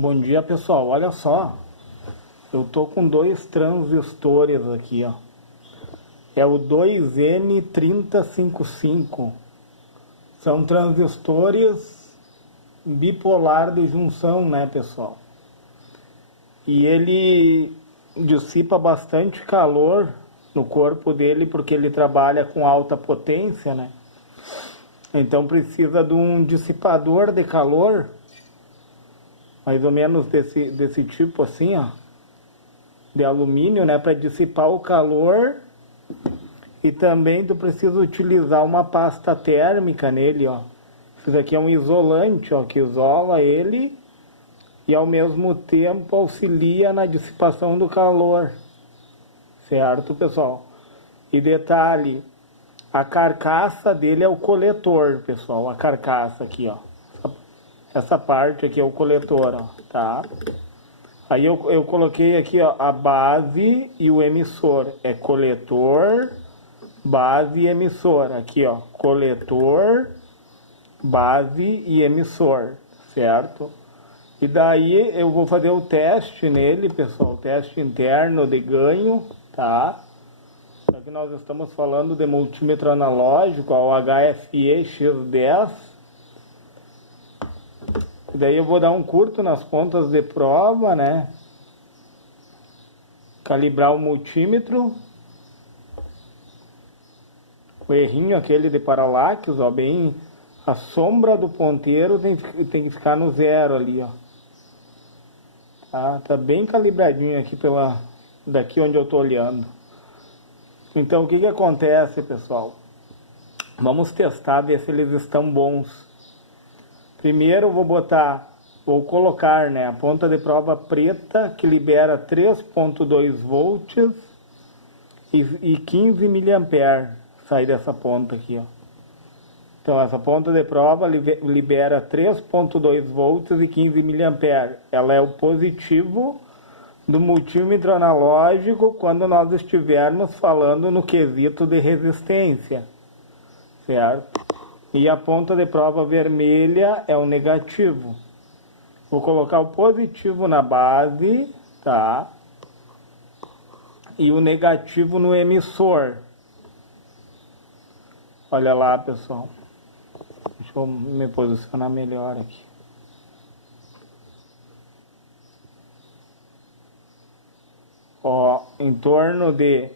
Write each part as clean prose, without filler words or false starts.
Bom dia, pessoal. Olha só, eu tô com dois transistores aqui, ó. É o 2N3055. São transistores bipolar de junção, né, pessoal? E ele dissipa bastante calor no corpo dele porque ele trabalha com alta potência, né? Então precisa de um dissipador de calor, mais ou menos desse tipo assim, ó, de alumínio, né, para dissipar o calor. E também tu precisa utilizar uma pasta térmica nele, ó. Isso daqui é um isolante, ó, que isola ele e ao mesmo tempo auxilia na dissipação do calor. Certo, pessoal? E detalhe, a carcaça dele é o coletor, pessoal. A carcaça aqui, ó. Essa parte aqui é o coletor, ó, tá? Aí eu coloquei aqui, ó, a base e o emissor. É coletor, base e emissor. Aqui, ó, coletor, base e emissor, certo? E daí eu vou fazer o teste nele, pessoal, teste interno de ganho, tá? Aqui nós estamos falando de multímetro analógico, ó, o HFE X10. E daí eu vou dar um curto nas pontas de prova, né? Calibrar o multímetro. O errinho aquele de paralaxe, ó, bem a sombra do ponteiro tem que ficar no zero ali, ó. Tá bem calibradinho aqui daqui onde eu tô olhando. Então o que acontece, pessoal? Vamos testar, ver se eles estão bons. Primeiro eu vou colocar, né, a ponta de prova preta que libera 3.2 volts e 15 mA. Sai dessa ponta aqui, ó. Então essa ponta de prova libera 3.2 volts e 15 mA. Ela é o positivo do multímetro analógico quando nós estivermos falando no quesito de resistência, certo? E a ponta de prova vermelha é o negativo. Vou colocar o positivo na base, tá? E o negativo no emissor. Olha lá, pessoal. Deixa eu me posicionar melhor aqui. Ó, em torno de,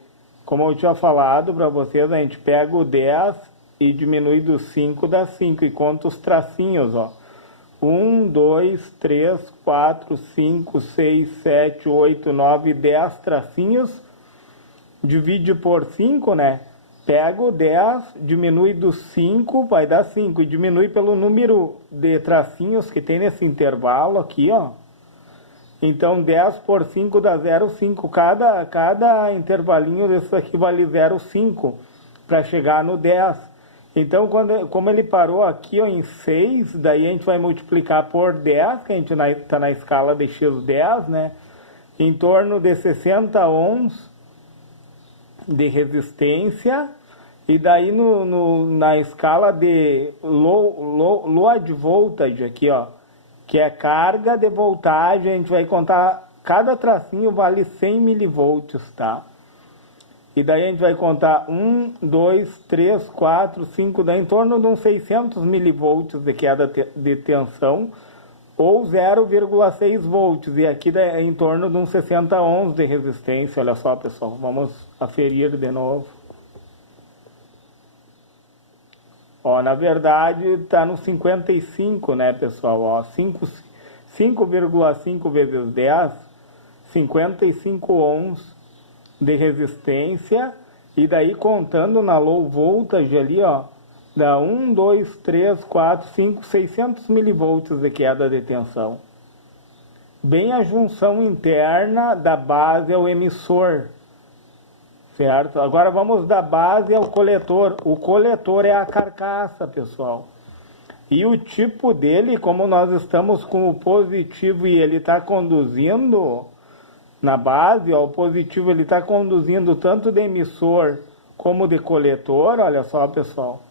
como eu tinha falado para vocês, a gente pega o 10 e diminui do 5, dá 5 e conta os tracinhos, ó. 1, 2, 3, 4, 5, 6, 7, 8, 9, 10 tracinhos. Divide por 5, né? Pega o 10, diminui do 5, vai dar 5. E diminui pelo número de tracinhos que tem nesse intervalo aqui, ó. Então 10 por 5 dá 0,5. Cada intervalinho desse aqui vale 0,5 para chegar no 10. Então, como ele parou aqui, ó, em 6, daí a gente vai multiplicar por 10, que a gente está na escala de X10, né? Em torno de 60 ohms de resistência. E daí na escala de load voltage aqui, ó, que é carga de voltagem, a gente vai contar, cada tracinho vale 100 milivolts, tá? E daí a gente vai contar 1, 2, 3, 4, 5, dá em torno de uns 600 milivolts de queda de tensão, ou 0,6 volts, e aqui é em torno de uns 60 ohms de resistência. Olha só, pessoal, vamos aferir de novo. Ó, na verdade está no 55, né, pessoal? Ó, 5,5 vezes 10, 55 ohms de resistência. E daí contando na low voltage ali, ó, dá 1, 2, 3, 4, 5, 600 milivolts de queda de tensão. Bem a junção interna da base ao emissor, certo? Agora vamos da base ao coletor. O coletor é a carcaça, pessoal. E o tipo dele, como nós estamos com o positivo e ele está conduzindo na base, ó, o positivo ele está conduzindo tanto de emissor como de coletor. Olha só, pessoal.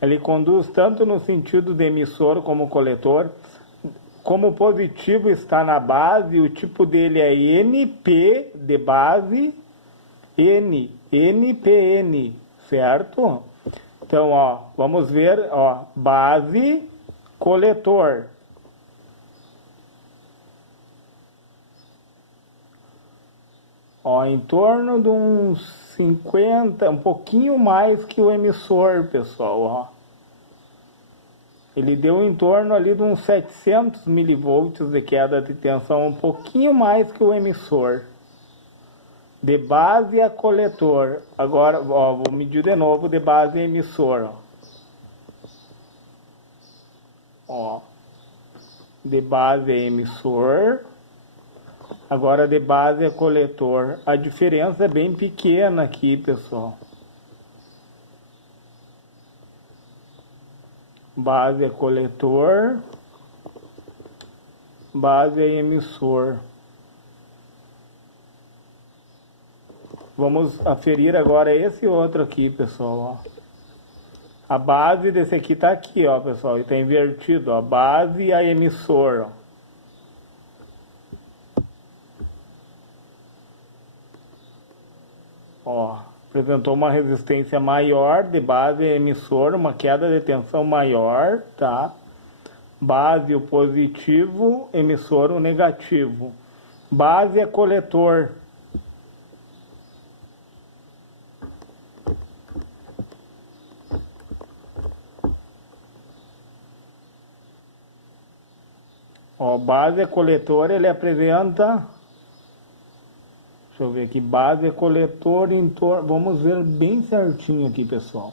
Ele conduz tanto no sentido de emissor como coletor. como o positivo está na base, o tipo dele é NP de base, NPN, certo? Então, ó, vamos ver, ó, base, coletor. Ó, em torno de uns 50, um pouquinho mais que o emissor, pessoal, ó. Ele deu em torno ali de uns 700 milivolts de queda de tensão, um pouquinho mais que o emissor. De base a coletor. Agora, ó, vou medir de novo de base a emissor, ó. De base a emissor. Agora de base a coletor. A diferença é bem pequena aqui, pessoal. Base é coletor, base é emissor. Vamos aferir agora esse outro aqui, pessoal, ó. A base desse aqui tá aqui, ó, pessoal, e tá invertido, ó. Base a emissor, ó. Ó, apresentou uma resistência maior de base a emissor, uma queda de tensão maior, tá? Base o positivo, emissor o negativo. Base é coletor. Ó, base é coletor, ele apresenta... Deixa eu ver aqui, base é coletor em torno... Vamos ver bem certinho aqui, pessoal.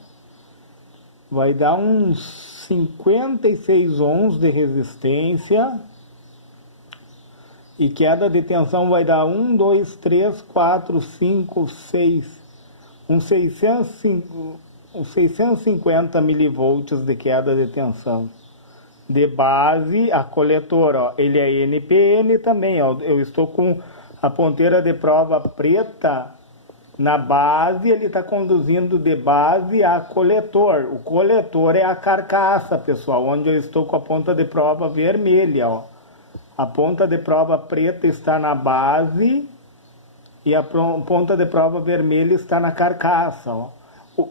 Vai dar uns 56 ohms de resistência. E queda de tensão vai dar 1, 2, 3, 4, 5, 6. Uns 650 milivolts de queda de tensão. De base a coletor, ó. Ele é NPN também, ó. Eu estou com... a ponteira de prova preta na base, ele está conduzindo de base a coletor. O coletor é a carcaça, pessoal, onde eu estou com a ponta de prova vermelha, ó. A ponta de prova preta está na base e a ponta de prova vermelha está na carcaça, ó.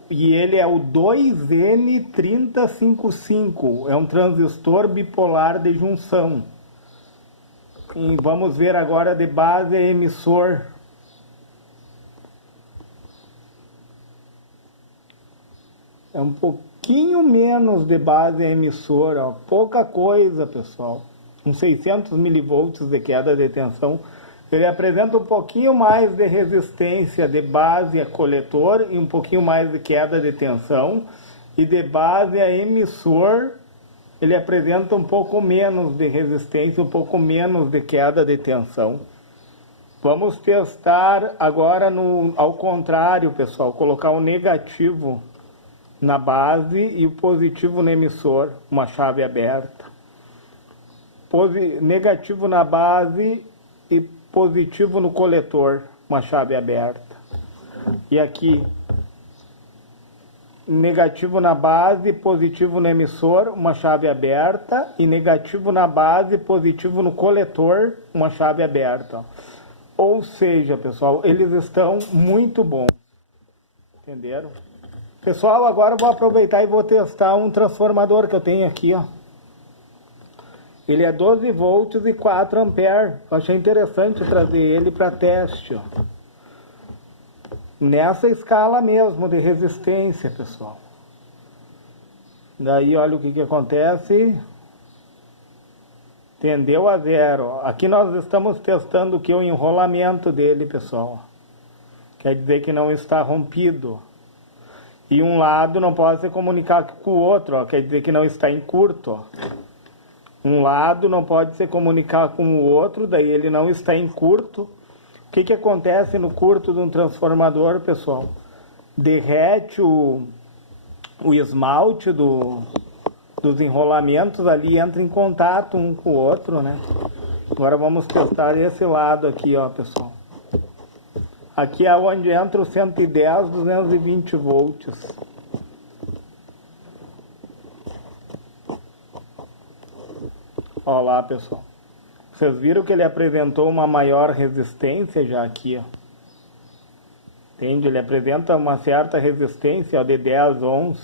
E ele é o 2N3055, é um transistor bipolar de junção. E vamos ver agora de base a emissor. É um pouquinho menos de base a emissor, ó. Pouca coisa, pessoal. Uns 600 milivolts de queda de tensão. Ele apresenta um pouquinho mais de resistência de base a coletor e um pouquinho mais de queda de tensão. E de base a emissor, ele apresenta um pouco menos de resistência, um pouco menos de queda de tensão. Vamos testar agora ao contrário, pessoal, colocar o negativo na base e o positivo no emissor, uma chave aberta. Negativo na base e positivo no coletor, uma chave aberta. E aqui, negativo na base, positivo no emissor, uma chave aberta, e negativo na base, positivo no coletor, uma chave aberta. Ou seja, pessoal, eles estão muito bons. Entenderam? Pessoal, agora eu vou aproveitar e vou testar um transformador que eu tenho aqui, ó. Ele é 12 volts e 4 amperes. Eu achei interessante trazer ele para teste, ó. Nessa escala mesmo de resistência, pessoal. Daí, olha o que acontece. Tendeu a zero. Aqui nós estamos testando o que? O enrolamento dele, pessoal. Quer dizer que não está rompido. E um lado não pode se comunicar com o outro, ó. Quer dizer que não está em curto, ó. Um lado não pode se comunicar com o outro, daí ele não está em curto. O que acontece no curto de um transformador, pessoal? Derrete o esmalte dos enrolamentos ali, entra em contato um com o outro, né? Agora vamos testar esse lado aqui, ó, pessoal. Aqui é onde entra o 110, 220 volts. Ó lá, pessoal. Vocês viram que ele apresentou uma maior resistência já aqui, ó. Entende? Ele apresenta uma certa resistência, ó, de 10 ohms.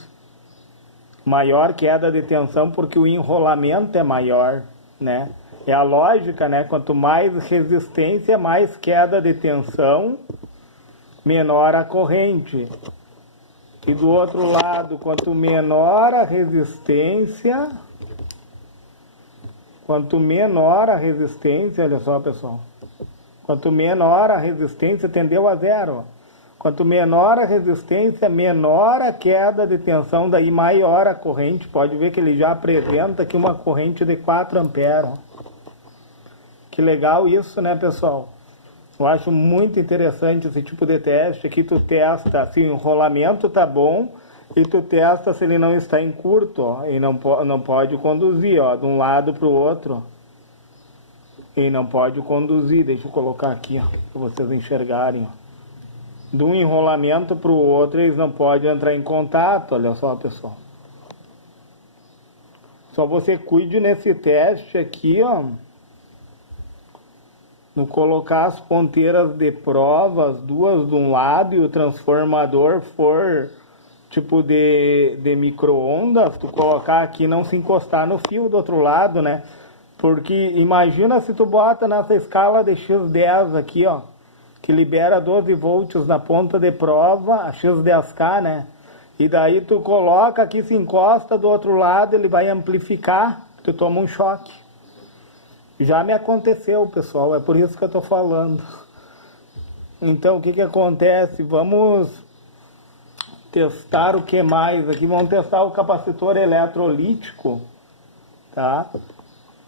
Maior queda de tensão porque o enrolamento é maior, né? É a lógica, né? Quanto mais resistência, mais queda de tensão, menor a corrente. E do outro lado, quanto menor a resistência, olha só, pessoal. Quanto menor a resistência, tendeu a zero. Quanto menor a resistência, menor a queda de tensão, daí maior a corrente. Pode ver que ele já apresenta aqui uma corrente de 4 amperes. Que legal isso, né, pessoal? Eu acho muito interessante esse tipo de teste. Aqui tu testa se o enrolamento tá bom e tu testa se ele não está em curto, ó, e não pode conduzir, ó, de um lado para o outro. E não pode conduzir. Deixa eu colocar aqui, ó, para vocês enxergarem, ó. De um enrolamento para o outro, eles não podem entrar em contato. Olha só, pessoal. Só você cuide nesse teste aqui, ó, no colocar as ponteiras de prova, as duas de um lado e o transformador for tipo de micro-ondas, tu colocar aqui, não se encostar no fio do outro lado, né? Porque imagina se tu bota nessa escala de X10 aqui, ó, que libera 12 volts na ponta de prova, a X10K, né? E daí tu coloca aqui, se encosta do outro lado, ele vai amplificar, tu toma um choque. Já me aconteceu, pessoal, é por isso que eu tô falando. Então, o que acontece? Vamos testar o que mais aqui? Vamos testar o capacitor eletrolítico, tá?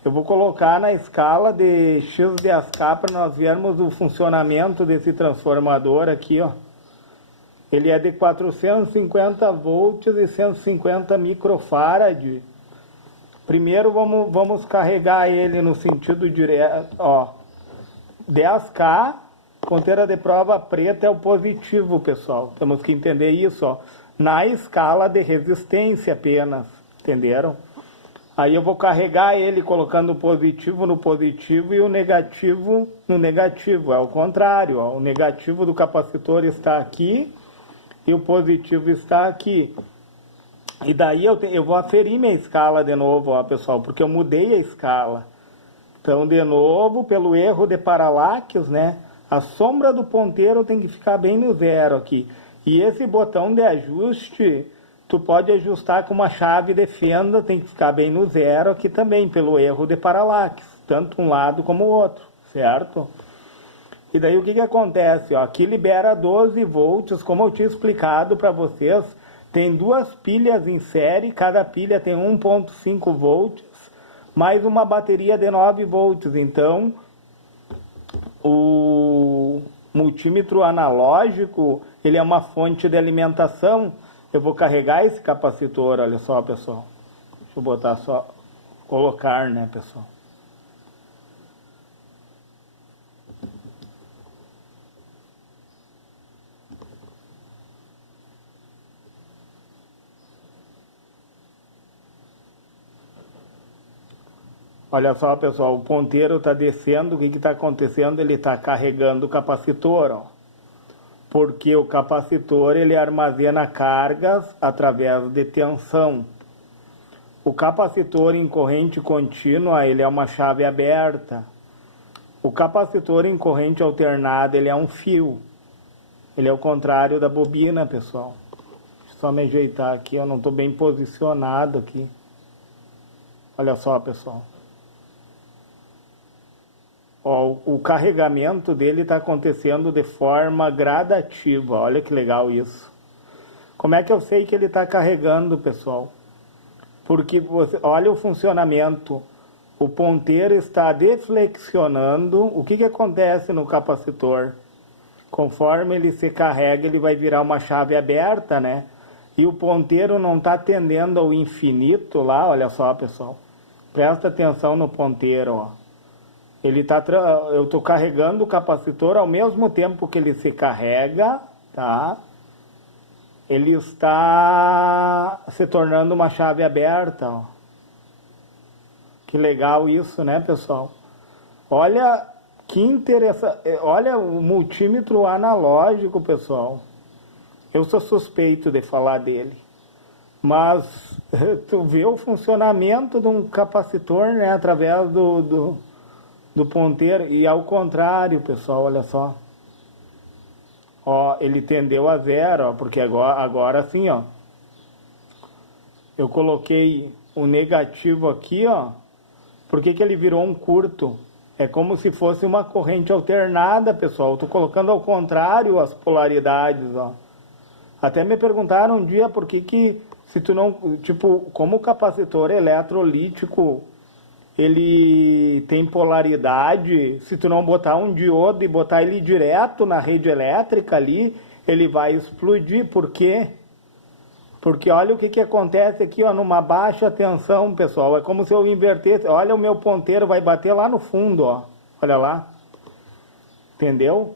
Eu vou colocar na escala de X10K para nós vermos o funcionamento desse transformador aqui, ó. Ele é de 450 volts e 150 microfarad. Primeiro vamos carregar ele no sentido direto, ó. 10K, ponteira de prova preta é o positivo, pessoal. Temos que entender isso, ó. Na escala de resistência apenas, entenderam? Aí eu vou carregar ele colocando o positivo no positivo e o negativo no negativo. É o contrário, ó. O negativo do capacitor está aqui e o positivo está aqui. E daí eu vou aferir minha escala de novo, ó, pessoal, porque eu mudei a escala. Então, de novo, pelo erro de paralaxe, né? A sombra do ponteiro tem que ficar bem no zero aqui. E esse botão de ajuste, tu pode ajustar com uma chave de fenda, tem que ficar bem no zero aqui também, pelo erro de paralaxe. Tanto um lado como o outro, certo? E daí o que acontece? Ó, aqui libera 12 volts, como eu tinha explicado para vocês. Tem duas pilhas em série, cada pilha tem 1.5 volts, mais uma bateria de 9 volts. Então, o multímetro analógico, ele é uma fonte de alimentação. Eu vou carregar esse capacitor, olha só, pessoal. Deixa eu botar só, colocar, né, pessoal. Olha só, pessoal, o ponteiro está descendo, o que está acontecendo? Ele está carregando o capacitor, ó. Porque o capacitor, ele armazena cargas através de tensão. O capacitor em corrente contínua, ele é uma chave aberta. O capacitor em corrente alternada, ele é um fio. Ele é o contrário da bobina, pessoal. Deixa eu só me ajeitar aqui, eu não estou bem posicionado aqui. Olha só, pessoal. Ó, o carregamento dele está acontecendo de forma gradativa. Olha que legal isso. Como é que eu sei que ele está carregando, pessoal? Porque olha o funcionamento. O ponteiro está deflexionando. O que acontece no capacitor? Conforme ele se carrega, ele vai virar uma chave aberta, né? E o ponteiro não está tendendo ao infinito lá. Olha só, pessoal. Presta atenção no ponteiro, ó. Eu estou carregando o capacitor ao mesmo tempo que ele se carrega, tá? Ele está se tornando uma chave aberta, ó. Que legal isso, né, pessoal? Olha que interessante. Olha o multímetro analógico, pessoal. Eu sou suspeito de falar dele. Mas tu vê o funcionamento de um capacitor, né, através do ponteiro. E ao contrário, pessoal, olha só. Ó, ele tendeu a zero, ó, porque agora sim, ó. Eu coloquei o negativo aqui, ó. Por que ele virou um curto? É como se fosse uma corrente alternada, pessoal. Estou colocando ao contrário as polaridades, ó. Até me perguntaram um dia por que se tu não... Tipo, como o capacitor eletrolítico, ele tem polaridade, se tu não botar um diodo e botar ele direto na rede elétrica ali, ele vai explodir. Por quê? Porque olha o que acontece aqui, ó, numa baixa tensão, pessoal. É como se eu invertesse. Olha, o meu ponteiro vai bater lá no fundo, ó. Olha lá. Entendeu?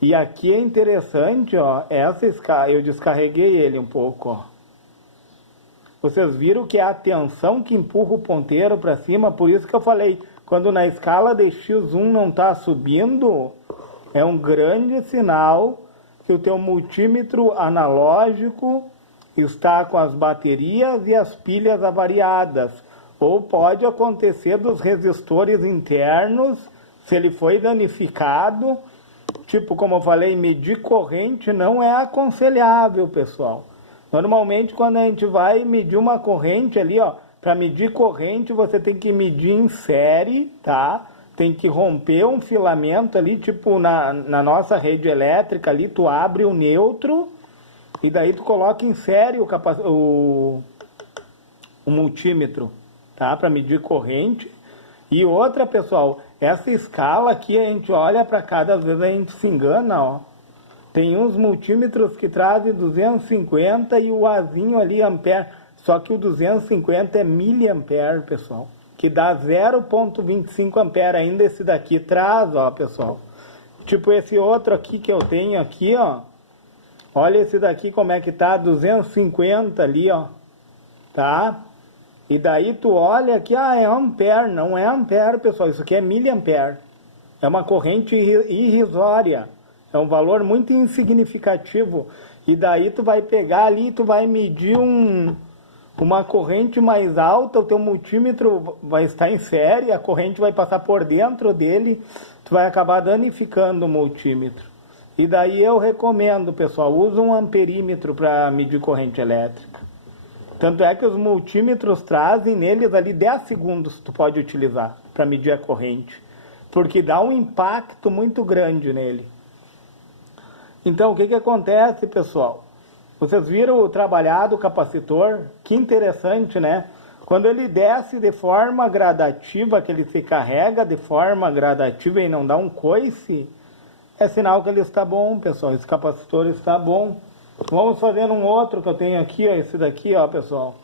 E aqui é interessante, ó. Eu descarreguei ele um pouco, ó. Vocês viram que é a tensão que empurra o ponteiro para cima. Por isso que eu falei, quando na escala de X1 não está subindo, é um grande sinal que o teu multímetro analógico está com as baterias e as pilhas avariadas. Ou pode acontecer dos resistores internos, se ele foi danificado. Tipo, como eu falei, medir corrente não é aconselhável, pessoal. Normalmente, quando a gente vai medir uma corrente ali, ó, para medir corrente, você tem que medir em série, tá? Tem que romper um filamento ali, tipo na nossa rede elétrica ali, tu abre o neutro, e daí tu coloca em série o multímetro, tá? Para medir corrente. E outra, pessoal, essa escala aqui a gente olha para cada vez a gente se engana, ó. Tem uns multímetros que trazem 250 e o Azinho ali ampere. Só que o 250 é miliampere, pessoal. Que dá 0,25 ampere. Ainda esse daqui traz, ó, pessoal. Tipo esse outro aqui que eu tenho aqui, ó. Olha esse daqui como é que tá, 250 ali, ó. Tá? E daí tu olha aqui, é ampere. Não é ampere, pessoal. Isso aqui é miliampere. É uma corrente irrisória. É um valor muito insignificativo. E daí tu vai pegar ali, tu vai medir uma corrente mais alta, o teu multímetro vai estar em série, a corrente vai passar por dentro dele, tu vai acabar danificando o multímetro. E daí eu recomendo, pessoal, usa um amperímetro para medir corrente elétrica. Tanto é que os multímetros trazem neles ali 10 segundos tu pode utilizar para medir a corrente. Porque dá um impacto muito grande nele. Então, o que acontece, pessoal? Vocês viram o trabalhado capacitor? Que interessante, né? Quando ele desce de forma gradativa, que ele se carrega de forma gradativa e não dá um coice, é sinal que ele está bom, pessoal. Esse capacitor está bom. Vamos fazer um outro que eu tenho aqui, ó, esse daqui, ó, pessoal.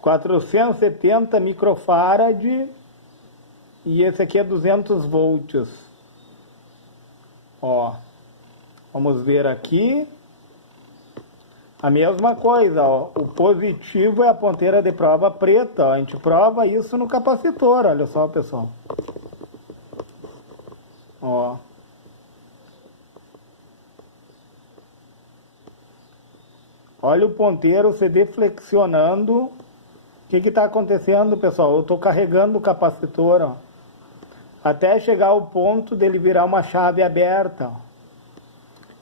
470 microfarad e esse aqui é 200 volts. Ó. Vamos ver aqui. A mesma coisa, ó. O positivo é a ponteira de prova preta, ó. A gente prova isso no capacitor, olha só, pessoal. Ó. Olha o ponteiro se deflexionando. O que está acontecendo, pessoal? Eu estou carregando o capacitor, ó, até chegar ao ponto dele virar uma chave aberta, ó.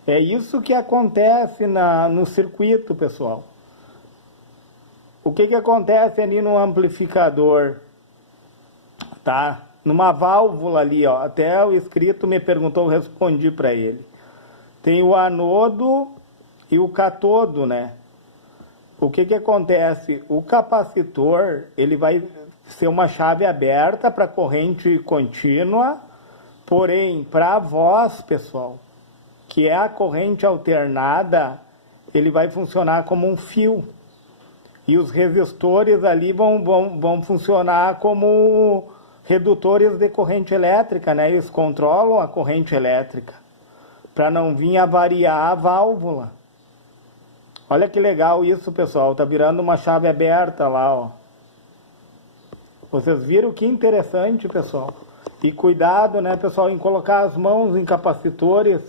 É isso que acontece no circuito, pessoal. O que acontece ali no amplificador? Tá? Numa válvula ali, ó. Até o inscrito me perguntou, eu respondi para ele. Tem o anodo e o catodo, né? O que acontece? O capacitor, ele vai ser uma chave aberta para corrente contínua, porém, para a voz, pessoal, que é a corrente alternada, ele vai funcionar como um fio. E os resistores ali vão funcionar como redutores de corrente elétrica, né? Eles controlam a corrente elétrica, para não vir a variar a válvula. Olha que legal isso, pessoal. Tá virando uma chave aberta lá, ó. Vocês viram que interessante, pessoal. E cuidado, né, pessoal, em colocar as mãos em capacitores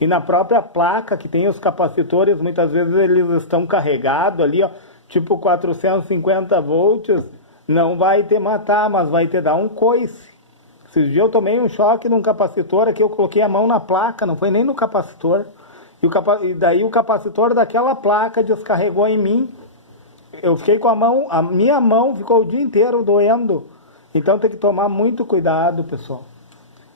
e na própria placa que tem os capacitores, muitas vezes eles estão carregados ali, ó, tipo 450 volts, não vai te matar, mas vai te dar um coice. Esses dias eu tomei um choque num capacitor aqui, eu coloquei a mão na placa, não foi nem no capacitor. E daí o capacitor daquela placa descarregou em mim. Eu fiquei com a minha mão ficou o dia inteiro doendo. Então tem que tomar muito cuidado, pessoal.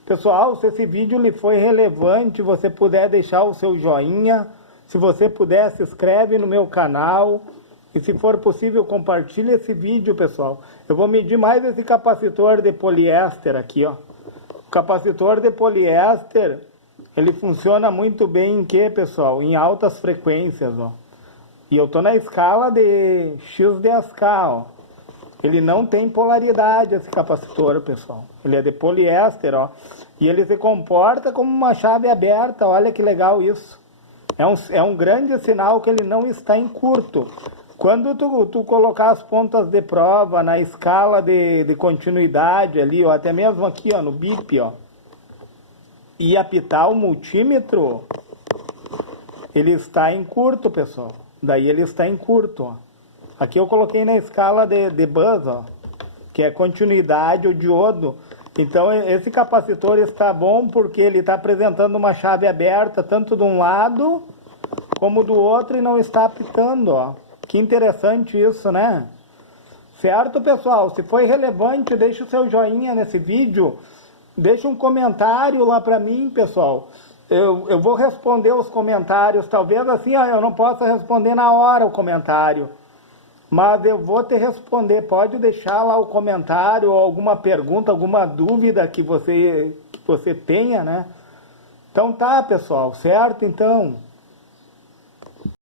Pessoal, se esse vídeo lhe foi relevante, você puder deixar o seu joinha. Se você puder, se inscreve no meu canal. E se for possível, compartilhe esse vídeo, pessoal. Eu vou medir mais esse capacitor de poliéster aqui, ó. O capacitor de poliéster, ele funciona muito bem em quê, pessoal? Em altas frequências, ó. E eu tô na escala de XDSK, ó. Ele não tem polaridade, esse capacitor, pessoal. Ele é de poliéster, ó. E ele se comporta como uma chave aberta. Olha que legal isso. É um grande sinal que ele não está em curto. Quando tu colocar as pontas de prova na escala de continuidade ali, ó, até mesmo aqui, ó, no BIP, ó, e apitar o multímetro, ele está em curto, pessoal. Daí ele está em curto, ó. Aqui eu coloquei na escala de bus, ó, que é continuidade, o diodo. Então esse capacitor está bom porque ele está apresentando uma chave aberta, tanto de um lado como do outro, e não está apitando, ó. Que interessante isso, né? Certo, pessoal? Se foi relevante, deixa o seu joinha nesse vídeo. Deixa um comentário lá para mim, pessoal. Eu vou responder os comentários. Talvez assim, ó, eu não possa responder na hora o comentário. Mas eu vou te responder. Pode deixar lá o comentário, ou alguma pergunta, alguma dúvida que você tenha, né? Então tá, pessoal. Certo? Então...